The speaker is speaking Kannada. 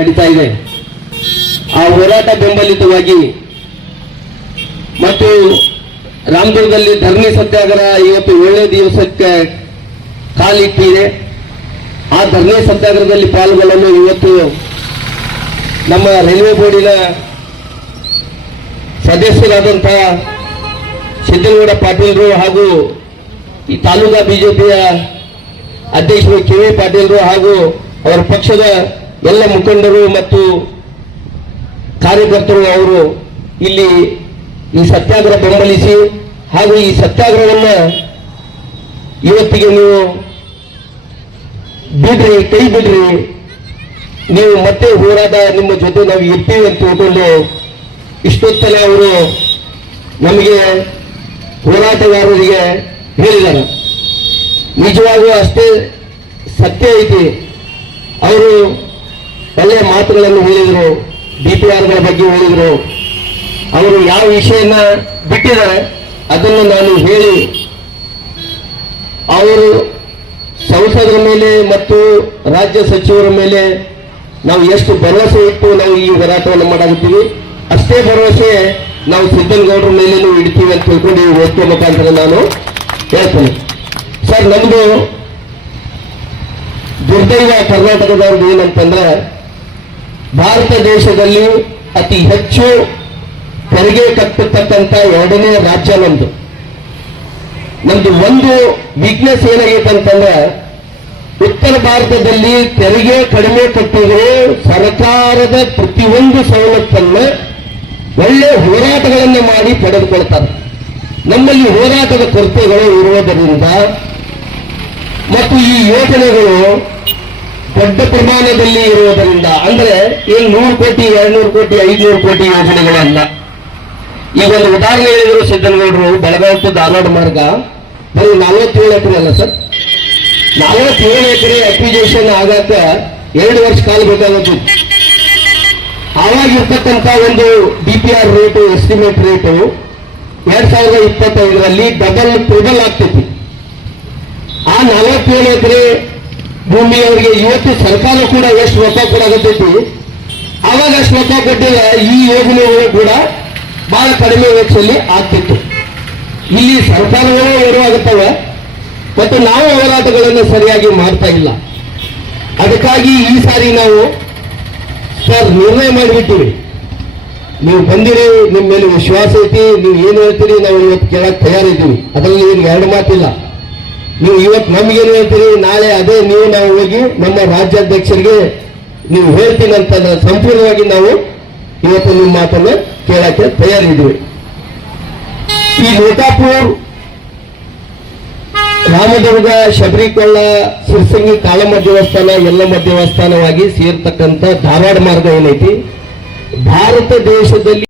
ನಡೀತಾ ಇದೆ. ಆ ಹೋರಾಟ ಬೆಂಬಲಿತವಾಗಿ ಮತ್ತು ರಾಮದುರ್ಗದಲ್ಲಿ ಧರಣಿ ಸತ್ಯಾಗ್ರಹ ಇವತ್ತು 7ನೇ ದಿವಸಕ್ಕೆ ಕಾಲಿಟ್ಟಿದೆ. ಆ ಧರಣಿ ಸತ್ಯಾಗ್ರಹದಲ್ಲಿ ಪಾಲ್ಗೊಳ್ಳಲು ಇವತ್ತು ನಮ್ಮ ರೈಲ್ವೆ ಬೋರ್ಡಿನ ಸದಸ್ಯರಾದಂತಹ ಸಿದ್ದನಗೌಡ ಪಾಟೀಲರು ಹಾಗೂ ಈ ತಾಲೂಕಾ ಬಿಜೆಪಿಯ ಅಧ್ಯಕ್ಷರು ಕೆ.ವಿ. ಪಾಟೀಲರು ಹಾಗೂ ಅವರ ಪಕ್ಷದ ಎಲ್ಲ ಮುಖಂಡರು ಮತ್ತು ಕಾರ್ಯಕರ್ತರು ಅವರು ಇಲ್ಲಿ ಈ ಸತ್ಯಾಗ್ರಹ ಬೆಂಬಲಿಸಿ ಹಾಗೂ ಈ ಸತ್ಯಾಗ್ರಹವನ್ನು ಇವತ್ತಿಗೆ ನೀವು ಬಿಡ್ರಿ, ಕೈ ಬಿಡ್ರಿ, ನೀವು ಮತ್ತೆ ಹೋರಾಟ ನಿಮ್ಮ ಜೊತೆ ನಾವು ಇರ್ತೀವಿ ಅಂತ ತಿಳ್ಕೊಂಡು ಇಷ್ಟೊತ್ತಲ ಅವರು ನಮಗೆ ಹೋರಾಟಗಾರರಿಗೆ ಹೇಳಿದ್ದಾರೆ. ನಿಜವಾಗೂ ಅಷ್ಟೇ ಸತ್ಯ ಐತಿ. ಅವರು ಒಳ್ಳೆಯ ಮಾತುಗಳನ್ನು ಹೇಳಿದರು, DPRಗಳ ಬಗ್ಗೆ ಹೇಳಿದರು. ಅವರು ಯಾವ ವಿಷಯನ ಬಿಟ್ಟಿದ್ದಾರೆ ಅದನ್ನು ನಾನು ಹೇಳಿ, ಅವರು ಸಂಸದರ ಮೇಲೆ ಮತ್ತು ರಾಜ್ಯ ಸಚಿವರ ಮೇಲೆ ನಾವು ಎಷ್ಟು ಭರವಸೆ ಇಟ್ಟು ನಾವು ಈ ಹೋರಾಟವನ್ನು ಮಾಡಾಗುತ್ತೀವಿ, ಅಷ್ಟೇ ಭರವಸೆ ನಾವು ಸಿದ್ದನಗೌಡರ ಮೇಲೇನೂ ಇಡ್ತೀವಿ ಅಂತ ತಿಳ್ಕೊಂಡು ಈ ವೇದಿಕೆ ಮುಖಾಂತರ ನಾನು ಹೇಳ್ತೇನೆ. ಸರ್, ನಮ್ದು ದುರ್ದೈವ ಕರ್ನಾಟಕದವ್ರದ್ದು ಏನಂತಂದ್ರೆ, ಭಾರತ ದೇಶದಲ್ಲಿ ಅತಿ ಹೆಚ್ಚು ತೆರಿಗೆ ಕಟ್ಟತಕ್ಕಂಥ 2ನೇ ರಾಜ್ಯ ನಮ್ದು. ಒಂದು ವೀಕ್ನೆಸ್ ಏನಾಗೈತೆ ಅಂತಂದ್ರೆ, ಉತ್ತರ ಭಾರತದಲ್ಲಿ ತೆರಿಗೆ ಕಡಿಮೆ ಕಟ್ಟಿದ್ರೆ ಸರ್ಕಾರದ ಪ್ರತಿಯೊಂದು ಸವಲತ್ತನ್ನು ಒಳ್ಳೆ ಹೋರಾಟಗಳನ್ನು ಮಾಡಿ ಪಡೆದುಕೊಳ್ತಾರೆ. ನಮ್ಮಲ್ಲಿ ಹೋರಾಟದ ಕೊರತೆಗಳು ಇರುವುದರಿಂದ ಮತ್ತು ಈ ಯೋಜನೆಗಳು ದೊಡ್ಡ ಪ್ರಮಾಣದಲ್ಲಿ ಇರುವುದರಿಂದ, ಅಂದ್ರೆ ಏನು 100 ಕೋಟಿ 200 ಕೋಟಿ 500 ಕೋಟಿ ಯೋಜನೆಗಳಲ್ಲ. ಈಗ ಒಂದು ಉದಾಹರಣೆ ಹೇಳಿದ್ರು ಸಿದ್ದನಗೌಡರು, ಬೆಳಗಾವಿ ಟು ಧಾರವಾಡ ಮಾರ್ಗ ಬರೀ 47 ಎಕರೆ ಅಲ್ಲ ಸರ್, 47 ಎಕರೆ ಅಕ್ವಿಜೇಷನ್ ಆಗಾಕ 2 ವರ್ಷ ಕಾಲ ಬೇಕಾಗುತ್ತೆ. ಆವಾಗಿರ್ತಕ್ಕಂಥ ಒಂದು DPR ರೇಟು, ಎಸ್ಟಿಮೇಟ್ ರೇಟು 2025ರಲ್ಲಿ ಡಬಲ್ ಟ್ರಿಬಲ್ ಆಗ್ತೈತಿ. ಆ 47 ಎಕರೆ ಭೂಮಿಯವರಿಗೆ ಇವತ್ತು ಸರ್ಕಾರ ಕೂಡ ಎಷ್ಟು ರೊಕ್ಕ ಕೊಡಾಗತ್ತೈತಿ, ಆವಾಗ ಅಷ್ಟು ರೊಕ್ಕ ಕೊಟ್ಟಿಲ್ಲ ಈ ಯೋಜನೆಗಳು ಕೂಡ ಬಹಳ ಕಡಿಮೆ ವೆಚ್ಚದಲ್ಲಿ ಆಗ್ತಿತ್ತು. ಇಲ್ಲಿ ಸರ್ಕಾರಗಳು ಎರವಾಗುತ್ತವೆ ಮತ್ತು ನಾವು ಹೋರಾಟಗಳನ್ನು ಸರಿಯಾಗಿ ಮಾಡ್ತಾ ಇಲ್ಲ. ಅದಕ್ಕಾಗಿ ಈ ಸಾರಿ ನಾವು ಸರ್ ನಿರ್ಣಯ ಮಾಡಿಬಿಟ್ಟಿವಿ. ನೀವು ಬಂದಿರಿ, ನಿಮ್ಮ ಮೇಲೆ ವಿಶ್ವಾಸ ಐತಿ, ನೀವು ಏನು ಹೇಳ್ತೀರಿ ನಾವು ಇವತ್ತು ಕೇಳಕ್ಕೆ ತಯಾರಿದ್ದೀವಿ. ಅದರಲ್ಲಿ ಈಗ 2 ಮಾತಿಲ್ಲ. ನೀವು ಇವತ್ತು ನಮಗೇನು ಹೇಳ್ತೀರಿ, ನಾಳೆ ಅದೇ ನಾವು ಹೋಗಿ ನಮ್ಮ ರಾಜ್ಯಾಧ್ಯಕ್ಷರಿಗೆ ನೀವು ಹೇಳ್ತೀನಿ ಅಂತಂದ್ರೆ ಸಂಪೂರ್ಣವಾಗಿ ನಾವು ಇವತ್ತು ನಿಮ್ಮ ಮಾತನ್ನು ಕೇಳಕ್ಕೆ ತಯಾರಿದ್ದೀವಿ. ಈ ಲೋಕಾಪುರ್, ರಾಮದುರ್ಗ, ಶಬರಿಕೊಳ್ಳ, ಸಿರ್ಸಂಗಿ, ಕಾಳಮ್ಮ ದೇವಸ್ಥಾನ, ಯಲ್ಲಮ್ಮ ದೇವಸ್ಥಾನವಾಗಿ ಸೇರ್ತಕ್ಕಂಥ ಧಾರವಾಡ ಮಾರ್ಗ ಏನೈತಿ, ಭಾರತ ದೇಶದಲ್ಲಿ